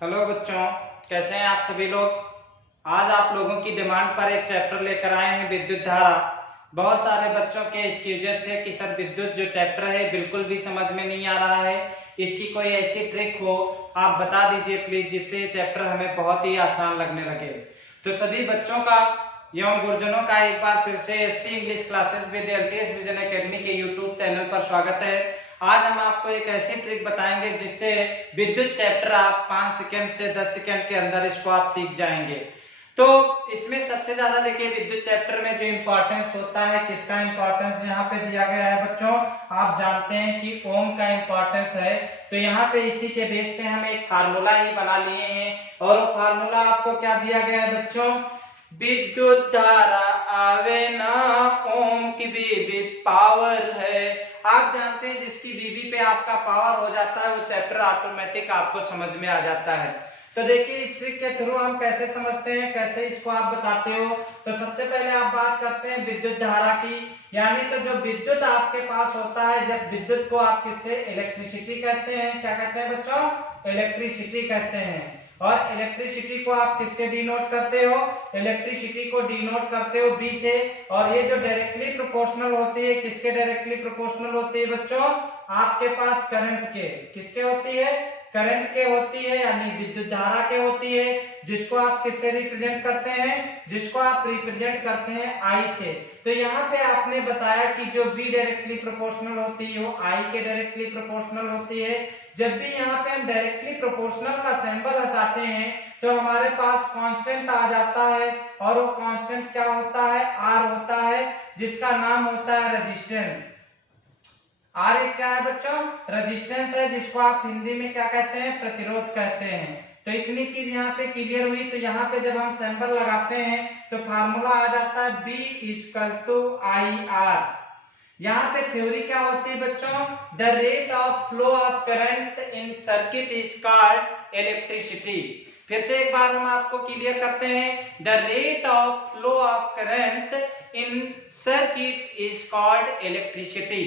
Hello बच्चों, कैसे हैं आप सभी लोग। आज आप लोगों की डिमांड पर एक चैप्टर लेकर आए हैं, विद्युत धारा। बहुत सारे बच्चों के एक्सक्यूजेस थे कि सर विद्युत जो चैप्टर है बिल्कुल भी समझ में नहीं आ रहा है, इसकी कोई ऐसी ट्रिक हो आप बता दीजिए प्लीज, जिससे ये चैप्टर हमें बहुत ही आसान लगने लगे। तो सभी बच्चों का एवं गुरुजनों का एक बार फिर से ST English classes with LTS vision academy के यूट्यूब चैनल पर स्वागत है। आज हम आपको एक ऐसी ट्रिक बताएंगे जिससे विद्युत चैप्टर आप 5 सेकंड से 10 सेकंड के अंदर इसको आप सीख जाएंगे। तो इसमें सबसे ज्यादा देखिए विद्युत चैप्टर में जो इंपॉर्टेंस होता है, किसका इंपॉर्टेंस यहाँ पे दिया गया है बच्चों, आप जानते हैं कि ओम का इंपॉर्टेंस है। तो यहाँ पे इसी के बेस पे हम एक फार्मूला ही बना लिए हैं, और वो फार्मूला आपको क्या दिया गया है बच्चों, विद्युत धारा आवे ना ओम की बीबी पावर है। आप जानते हैं जिसकी बीबी पे आपका पावर हो जाता है वो चैप्टर ऑटोमेटिक आपको समझ में आ जाता है। तो देखिए इस ट्रिक के थ्रू हम कैसे समझते हैं, कैसे इसको आप बताते हो। तो सबसे पहले आप बात करते हैं विद्युत धारा की, यानी तो जो विद्युत आपके पास होता है, जब विद्युत को आप किससे, इलेक्ट्रिसिटी कहते हैं। क्या कहते हैं बच्चों, इलेक्ट्रिसिटी कहते हैं। और इलेक्ट्रिसिटी को आप किससे डिनोट करते हो, इलेक्ट्रिसिटी को डिनोट करते हो बी से। और ये जो डायरेक्टली प्रोपोर्शनल होती है, किसके डायरेक्टली प्रोपोर्शनल होती है बच्चों, आपके पास करंट के, किसके होती है, करंट के होती है, यानी विद्युत धारा के होती है, जिसको आप किससे रिप्रेजेंट करते हैं, जिसको आप रिप्रेजेंट करते हैं आई से। तो यहाँ पे आपने बताया कि जो V डायरेक्टली प्रोपोर्शनल होती है वो I के डायरेक्टली प्रोपोर्शनल होती है। जब भी यहाँ पे हम डायरेक्टली प्रोपोर्शनल का सिंबल हटाते हैं तो हमारे पास कांस्टेंट आ जाता है, और वो कांस्टेंट क्या होता है, R होता है, जिसका नाम होता है रेजिस्टेंस। आर एक क्या है बच्चों, रेजिस्टेंस है, जिसको आप हिंदी में क्या कहते हैं, प्रतिरोध कहते हैं। तो इतनी चीज यहाँ पे क्लियर हुई। तो यहाँ पे जब हम सिंबल लगाते हैं तो फार्मूला आ जाता है B = IR। यहाँ पे थ्योरी क्या होती है बच्चों, the rate of flow of current in circuit is called electricity. फिर से एक बार हम आपको क्लियर करते हैं, the rate of flow of current in circuit is called electricity.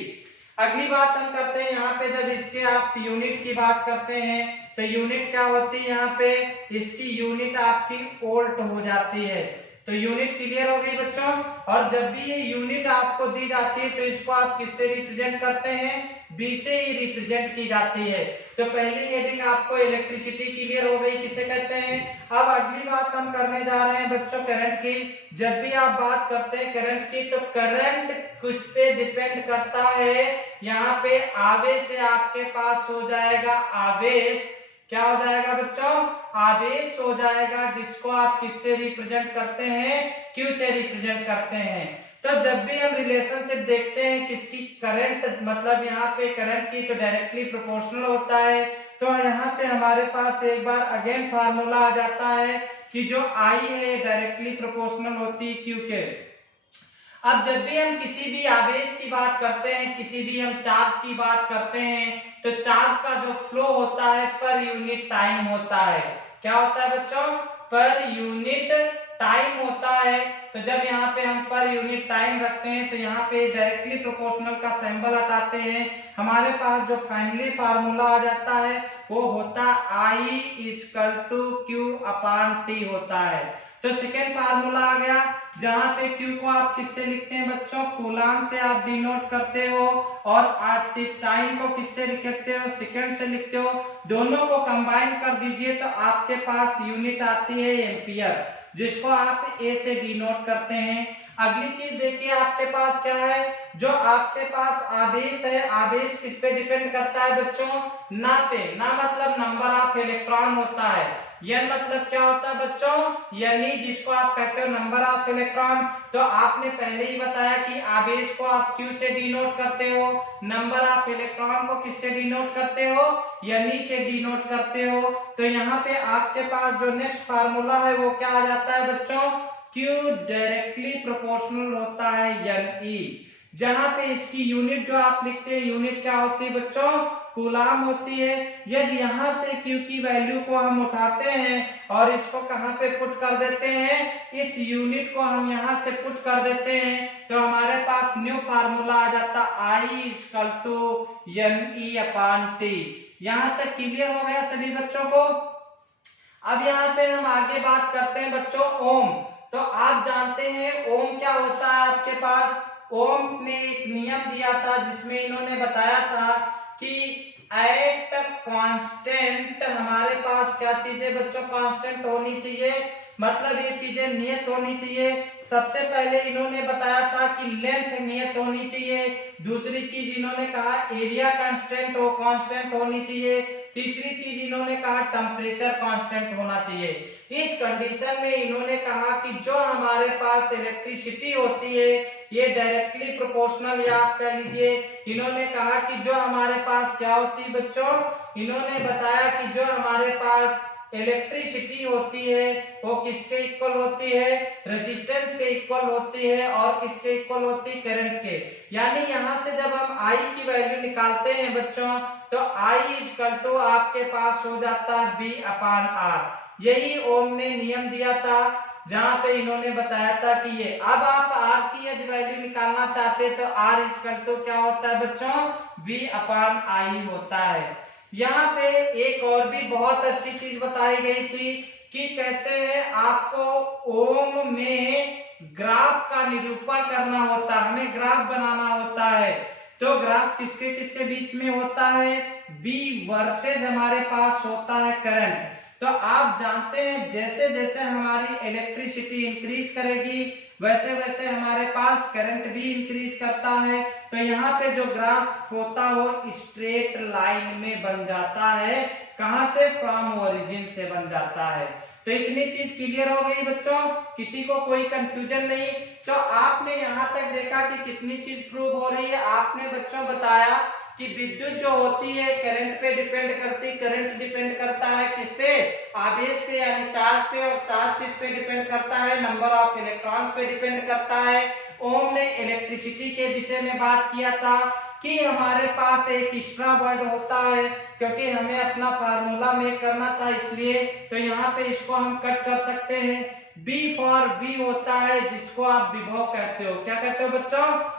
अगली बात हम करते हैं यहाँ पे, जब इसके आप यूनिट की बात करते हैं तो यूनिट क्या होती है, यहाँ पे इसकी यूनिट आपकी वोल्ट हो जाती है। तो यूनिट क्लियर हो गई बच्चों। और जब भी ये यूनिट आपको दी जाती है तो इसको आप किससे रिप्रेजेंट करते हैं, बी से ही रिप्रेजेंट की जाती है। तो पहली हेडिंग आपको इलेक्ट्रिसिटी क्लियर हो गई, किसे कहते हैं। अब अगली बात हम करने जा रहे हैं बच्चों करंट की। जब भी आप बात करते हैं करंट की तो करंट किस पे डिपेंड करता है, यहाँ पे आवेश से आपके पास हो जाएगा आवेश, क्या हो जाएगा बच्चों, आवेश हो जाएगा, जिसको आप किससे रिप्रेजेंट करते हैं, क्यू से रिप्रेजेंट करते हैं। तो जब भी हम रिलेशनशिप देखते हैं किसकी, करंट मतलब यहाँ पे करंट की तो डायरेक्टली प्रोपोर्शनल होता है। तो यहाँ पे हमारे पास एक बार अगेन फार्मूला आ जाता है कि जो आई है डायरेक्टली प्रोपोर्शनल होती है क्यू के। अब जब भी हम किसी भी आवेश की बात करते हैं, किसी भी हम चार्ज की बात करते हैं, तो चार्ज का जो फ्लो होता है पर यूनिट टाइम होता है। क्या होता है बच्चों, पर यूनिट टाइम होता है। तो जब यहाँ पे हम पर यूनिट टाइम रखते हैं तो यहाँ पे डायरेक्टली प्रोपोर्शनल का सिंबल हटाते हैं, हमारे पास जो फाइनली फार्मूला आ जाता है वो होता I = Q/T होता है। तो सेकेंड फार्मूला आ गया, जहां पे Q को आप किससे लिखते हैं बच्चों, कूलाम से आप डिनोट करते हो, और टाइम को किससे लिखते हो, सेकंड से लिखते हो। दोनों को कंबाइन कर दीजिए तो आपके पास यूनिट आती है एम्पियर, जिसको आप ए से डिनोट करते हैं। अगली चीज देखिए आपके पास क्या है, जो आपके पास आवेश है, आवेश किस पे डिपेंड करता है बच्चों, ना पे, ना मतलब नंबर ऑफ इलेक्ट्रॉन होता है, यन मतलब क्या होता है बच्चों, यानी जिसको आप कहते हो नंबर ऑफ इलेक्ट्रॉन। तो आपने पहले ही बताया कि आवेश को आप क्यू से डिनोट करते हो, नंबर ऑफ इलेक्ट्रॉन को किससे डिनोट करते हो, यानी से डिनोट करते हो। तो यहाँ पे आपके पास जो नेक्स्ट फार्मूला है वो क्या आ जाता है बच्चों, Q डायरेक्टली प्रोपोर्शनल होता है NE, जहां पे इसकी यूनिट जो आप लिखते हैं, यूनिट क्या होती है बच्चों, कूलाम होती है। यदि यहाँ से Q की वैल्यू को हम उठाते हैं और इसको कहाँ पे पुट कर देते हैं, इस यूनिट को हम यहाँ से पुट कर देते हैं, तो हमारे पास न्यू फार्मूला आ जाता I = NE/T। यहाँ तक क्लियर हो गया सभी बच्चों को। अब यहाँ पे हम आगे बात करते हैं बच्चों ओम। तो आप जानते हैं ओम क्या होता है आपके पास। ओम ने एक नियम दिया था जिसमें इन्होंने बताया था कि एट कांस्टेंट हमारे पास क्या चीजें बच्चों कांस्टेंट होनी चाहिए, मतलब ये चीजें नियत होनी चाहिए। सबसे पहले इन्होंने बताया था कि लेंथ नियत होनी चाहिए, दूसरी चीज इन्होंने कहा एरिया कांस्टेंट होनी चाहिए, तीसरी चीज इन्होंने कहा टेम्परेचर कांस्टेंट होना चाहिए। इस कंडीशन में इन्होंने कहा कि जो हमारे पास इलेक्ट्रिसिटी होती है ये डायरेक्टली प्रोपोर्शनल, या आप कह लीजिए इन्होंने कहा कि जो हमारे पास क्या होती है बच्चों, इन्होंने बताया कि जो हमारे पास इलेक्ट्रिसिटी होती है वो किसके इक्वल होती है, रेजिस्टेंस के इक्वल होती है, और किसके इक्वल होती है, करंट के। यानी यहां से जब हम I की वैल्यू निकालते हैं बच्चों तो I इक्वल टू आपके पास हो जाता है V/R। यही ओम ने नियम दिया था जहां पे इन्होंने बताया था कि ये। अब आप R की यदि वैल्यू निकालना चाहते तो R इक्वल टू क्या होता है बच्चों, V/I होता है। यहाँ पे एक और भी बहुत अच्छी चीज बताई गई थी कि कहते हैं आपको ओम में ग्राफ का निरूपण करना होता है, हमें ग्राफ बनाना होता है। तो ग्राफ किसके किसके बीच में होता है, V वर्सेज हमारे पास होता है करंट। तो आप जानते हैं जैसे जैसे हमारी इलेक्ट्रिसिटी इंक्रीज करेगी वैसे वैसे हमारे पास करंट भी इंक्रीज करता है। तो यहाँ पे जो ग्राफ होता है वो स्ट्रेट लाइन में बन जाता है, कहां से, फ्रॉम ओरिजिन से बन जाता है। तो इतनी चीज क्लियर हो गई बच्चों, किसी को कोई कंफ्यूजन नहीं। तो आपने यहाँ तक देखा कि कितनी चीज प्रूव हो रही है। आपने बच्चों बताया कि विद्युत जो होती है करंट पे डिपेंड करती, करंट डिपेंड करता है किस पे, आवेश पे यानी चार्ज पे, और चार्ज किस पे डिपेंड करता है, नंबर ऑफ इलेक्ट्रॉन्स पे डिपेंड करता है। ओम ने इलेक्ट्रिसिटी के विषय में बात किया था कि हमारे पास एक एक्स्ट्रा वर्ड होता है, क्योंकि हमें अपना फार्मूला मेक करना था इसलिए। तो यहाँ पे इसको हम कट कर सकते हैं। बी फॉर वी होता है जिसको आप विभव कहते हो, क्या कहते हो बच्चों,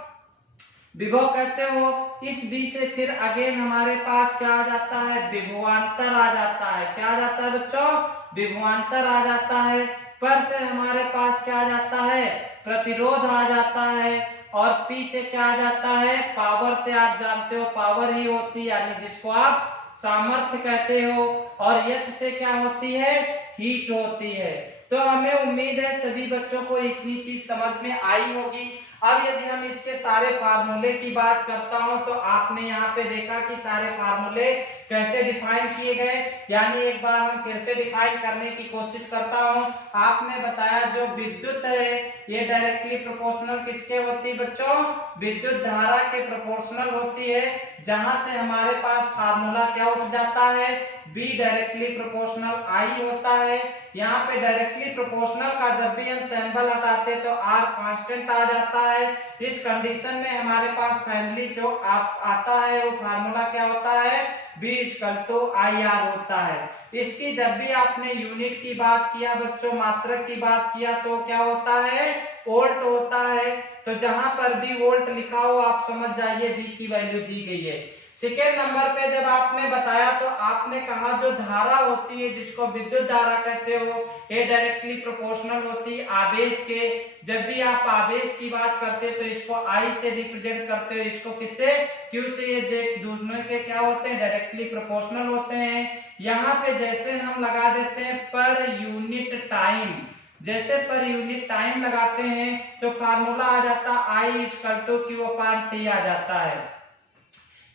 विभव कहते हो। इस बी से फिर अगेन हमारे पास क्या आ जाता है, विभवांतर आ जाता है। क्या आ जाता है बच्चों, विभवांतर आ जाता है। पर से हमारे पास क्या आ जाता है, प्रतिरोध आ जाता है। और पी से क्या आ जाता है, पावर से आप जानते हो पावर ही होती है, यानी जिसको आप सामर्थ्य कहते हो। और एच से क्या होती है, हीट होती है। तो हमें उम्मीद है सभी बच्चों को इतनी चीज समझ में आई होगी। अब यदि हम इसके सारे फार्मूले की बात करता हूं तो आपने यहाँ पे देखा कि सारे फार्मूले कैसे डिफाइन किए गए। यानी एक बार हम फिर से डिफाइन करने की कोशिश करता हूं। आपने बताया जो विद्युत है ये डायरेक्टली प्रोपोर्शनल किसके होती है बच्चों, विद्युत धारा के प्रोपोर्शनल होती है। जहां से हमारे पास फार्मूला क्या उठ जाता है, बी डायरेक्टली प्रोपोर्शनल आई होता है। यहाँ पे डायरेक्टली प्रोपोर्शनल का जब भी हम सैंपल हटाते तो आर कांस्टेंट आ जाता है। इस कंडीशन में हमारे पास फाइनली जो आता है वो फार्मूला क्या होता है, B equal to I R होता है। इसकी जब भी आपने यूनिट की बात किया बच्चों, मात्रक की बात किया तो क्या होता है, वोल्ट होता है। तो जहां पर भी वोल्ट लिखा हो आप समझ जाइए बी की वैल्यू दी गई है। सेकेंड नंबर पे जब आपने बताया तो आपने कहा जो धारा होती है जिसको विद्युत धारा कहते हो ये डायरेक्टली प्रोपोर्शनल होती है आवेश के। जब भी आप आवेश की बात करते तो इसको आई से रिप्रेजेंट करते हो, इसको किससे, क्यू से। ये देख दोनों के क्या होते हैं, डायरेक्टली प्रोपोर्शनल होते हैं। यहाँ पे जैसे हम लगा देते हैं पर यूनिट टाइम, जैसे पर यूनिट टाइम लगाते हैं तो फार्मूला आ जाता I equal to Q upon T आ जाता है।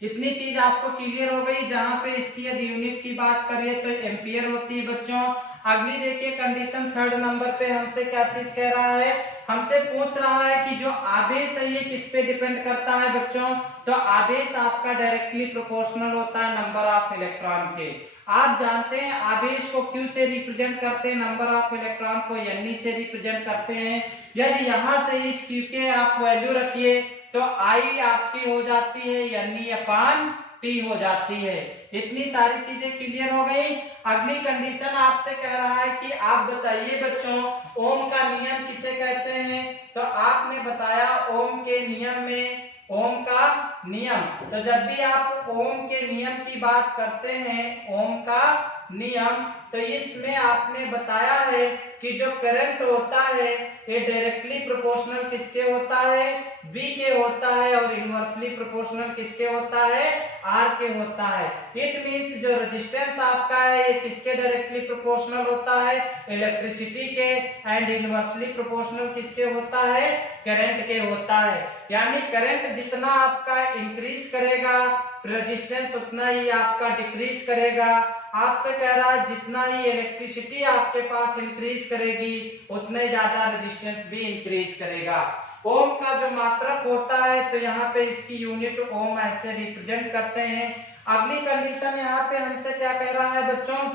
इतनी चीज आपको क्लियर हो गई। जहां पे इसकी यदि यूनिट की बात करिए तो एम्पियर होती है बच्चों। अगली देखिए कंडीशन थर्ड नंबर पे हमसे क्या चीज कह रहा है, हमसे पूछ रहा है कि जो आवेश है ये किस पे डिपेंड करता है बच्चों। तो आवेश आपका डायरेक्टली प्रोपोर्शनल होता है नंबर ऑफ इलेक्ट्रॉन के। आप जानते हैं आवेश को क्यू से रिप्रेजेंट करते हैं, नंबर ऑफ इलेक्ट्रॉन को एन से रिप्रेजेंट करते हैं। यदि यहां से इस क्यू के आप वैल्यू रखिए तो आई आपकी हो जाती है एन अपान टी हो जाती है। इतनी सारी चीजें क्लियर हो गई। अगली कंडीशन आपसे कह रहा है कि आप बताइए बच्चों ओम का नियम किसे कहते हैं। तो आपने बताया ओम के नियम में ओम का नियम। तो जब भी आप ओम के नियम की बात करते हैं, ओम का नियम, तो इसमें आपने बताया है कि जो करंट होता है ये डायरेक्टली प्रोपोर्शनल किसके होता है, V के होता है, और इनवर्सली प्रोपोर्शनल किसके होता है, R के होता है। इट मींस जो रेजिस्टेंस आपका है ये किसके डायरेक्टली प्रोपोर्शनल होता है, इलेक्ट्रिसिटी के, एंड इनवर्सली प्रोपोर्शनल किसके होता है, करंट के होता है। यानी करंट जितना आपका इंक्रीज करेगा, रेजिस्टेंस उतना ही आपका डिक्रीज करेगा। आपसे कह रहा है जितना ही इलेक्ट्रिसिटी आपके पास इंक्रीज करेगी उतना ही ज्यादा रेजिस्टेंस भी इंक्रीज करेगा। ओम का जो मात्रक होता है तो यहाँ पे इसकी यूनिट ओम ऐसे रिप्रेजेंट करते हैं। अगली कंडीशन यहाँ पे हमसे क्या कह रहा है बच्चों,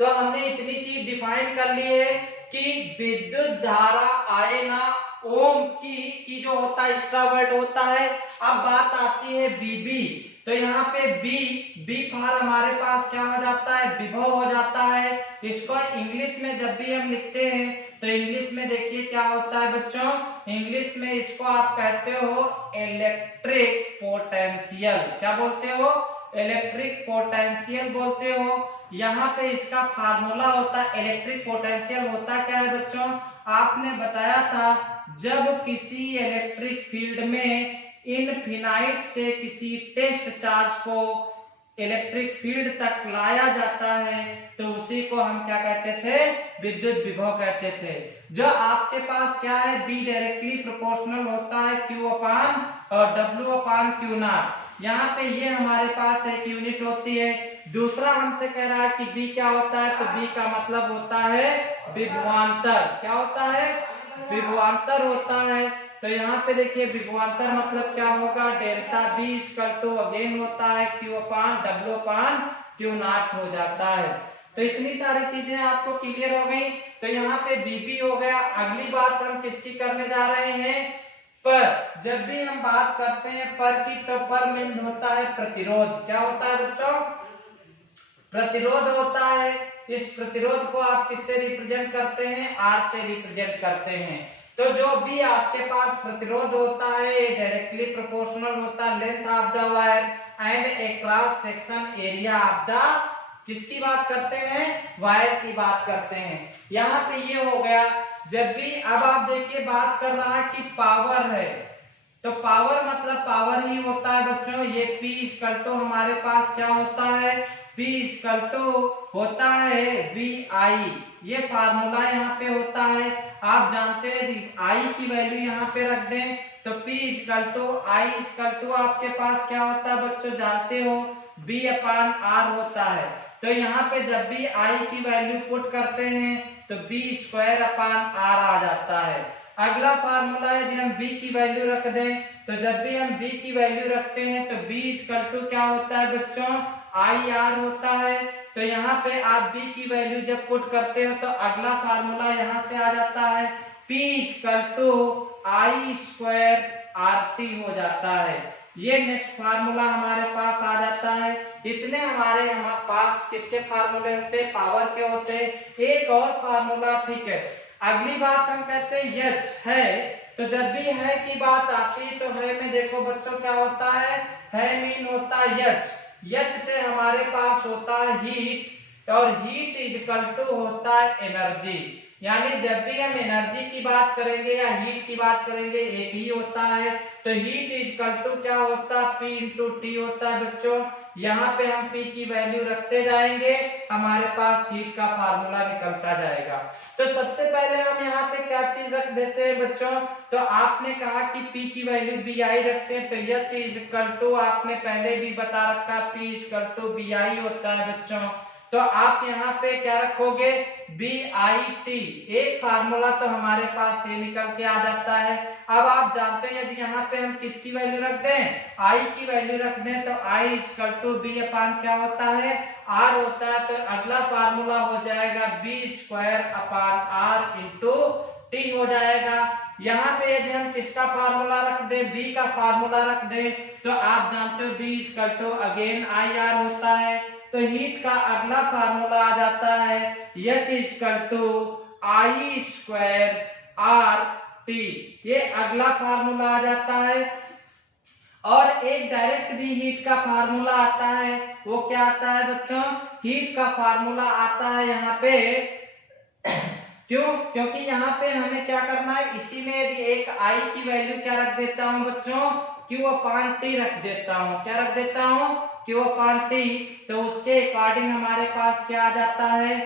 तो हमने इतनी चीज डिफाइन कर ली है कि विद्युत धारा आए ना ओम की जो होता है एक्स्ट्रा वर्ड होता है। अब बात आती है बीबी, तो यहाँ पे बी फॉर हमारे पास क्या हो जाता है, विभव हो जाता है। इसको इंग्लिश में जब भी हम लिखते हैं तो इंग्लिश में देखिए क्या होता है बच्चों, इंग्लिश में इसको आप कहते हो इलेक्ट्रिक पोटेंशियल। क्या बोलते हो, इलेक्ट्रिक पोटेंशियल बोलते हो। यहाँ पे इसका फार्मूला होता है, इलेक्ट्रिक पोटेंशियल होता क्या है बच्चों, आपने बताया था जब किसी इलेक्ट्रिक फील्ड में इनफिनाइट से किसी टेस्ट चार्ज को इलेक्ट्रिक फील्ड तक लाया जाता है तो उसी को हम क्या कहते थे, विद्युत विभव कहते थे। जो आपके पास क्या है, बी डायरेक्टली प्रोपोर्शनल होता है Q अपान और W अपान Q नॉट। यहाँ पे ये हमारे पास एक यूनिट होती है। दूसरा हमसे कह रहा है कि बी क्या होता है, तो बी का मतलब होता है विभवांतर। क्या होता है, विभवांतर होता है। तो यहाँ पे देखिए विभवांतर मतलब क्या होगा, delta B equal to again होता है Q upon W upon Q not हो जाता है। तो इतनी सारी चीजें आपको क्लियर हो गई। तो यहाँ पे बीबी हो गया। अगली बात हम किसकी करने जा रहे हैं, पर। जब भी हम बात करते हैं पर की, तो पर मीन होता है प्रतिरोध। क्या होता है बच्चों, प्रतिरोध होता है। इस प्रतिरोध को आप किससे रिप्रेजेंट करते हैं, R से रिप्रेजेंट करते हैं। तो जो भी आपके पास प्रतिरोध होता है ये डायरेक्टली प्रोपोर्शनल होता है length of the wire and A cross section area of the, किसकी बात करते हैं, वायर की बात करते हैं। यहाँ पे ये हो गया। जब भी अब आप देखिए बात कर रहा है कि पावर है, तो पावर मतलब पावर ही होता है बच्चों। ये P इक्वल टू हमारे पास क्या होता है, P इक्वल टू होता है VI। ये फार्मूला यहाँ पे होता है, आप जानते हैं I की वैल्यू यहाँ पे रख दें तो P equal to I equal to आपके पास क्या होता है बच्चों, जानते हो B अपान R होता है। तो यहाँ पे जब भी I की वैल्यू पुट करते हैं तो B स्क्वायर अपान R आ जाता है। अगला फार्मूला यदि हम B की वैल्यू रख दें तो जब भी हम B की वैल्यू रखते हैं तो B इक्वल टू क्या होता है बच्चों, IR होता है। तो यहाँ पे आप B की वैल्यू जब पुट करते हो तो अगला फार्मूला यहाँ से आ जाता है P equal to I square RT हो जाता है। ये नेक्स्ट फार्मूला हमारे पास आ जाता है। इतने हमारे पास किसके फार्मूले होते हैं, पावर के होते हैं। एक और फार्मूला, ठीक है। अगली बात हम कहते हैं H है, तो जब भी है की बात आती है तो है में देखो बच्चों क्या होता है मीन होता है H से हमारे पास होता है हीट, और हीट इज इक्वल टू होता है एनर्जी। यानी जब भी हम एनर्जी की बात करेंगे या हीट की बात करेंगे एक ही होता है। तो हीट इज इक्वल टू क्या होता है, P इंटू टी होता है बच्चों। यहाँ पे हम P की वैल्यू रखते जाएंगे, हमारे पास हीट का फार्मूला निकलता जाएगा। तो सबसे पहले हम यहाँ पे क्या चीज रख देते हैं बच्चों, तो आपने कहा कि P की वैल्यू BI रखते हैं, तो H इज इक्वल टू आपने पहले भी बता रखा P is equal to BI होता है बच्चों। तो आप यहाँ पे क्या रखोगे, BIT। एक फार्मूला तो हमारे पास ये निकल के आ जाता है। अब आप जानते हैं यदि यहाँ पे हम किसकी वैल्यू रख दें, I की वैल्यू रख दें तो I इक्वल टू B अपान क्या होता है, R होता है। तो अगला फार्मूला हो जाएगा B square upon R into T हो जाएगा। यहाँ पे यदि हम किसका फार्मूला रख दें, B का फार्मूला रख दें तो आप जानते हो B equal to again IR होता है। तो हीट का अगला फार्मूला आ जाता है H equal to I square RT। ये अगला फार्मूला आ जाता है। और एक डायरेक्ट भी हीट का फार्मूला आता है। वो क्या आता है बच्चों? हीट का फार्मूला आता है यहाँ पे। क्यों? क्योंकि यहाँ पे हमें क्या करना है, इसी में यदि एक आई की वैल्यू क्या रख देता हूँ बच्चों, Q अपॉन T रख देता हूँ। क्या रख देता हूँ? Q upon T। तो उसके अकॉर्डिंग हमारे पास क्या आ जाता है,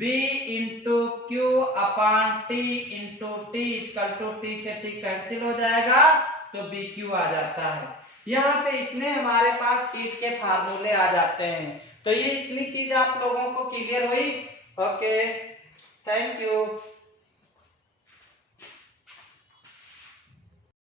B into Q upon T into T equal to T से T कैंसिल हो जाएगा, तो BQ आ जाता है। यहाँ पे इतने हमारे पास हीट के फार्मूले आ जाते हैं। तो ये इतनी चीज आप लोगों को क्लियर हुई? Okay, thank you.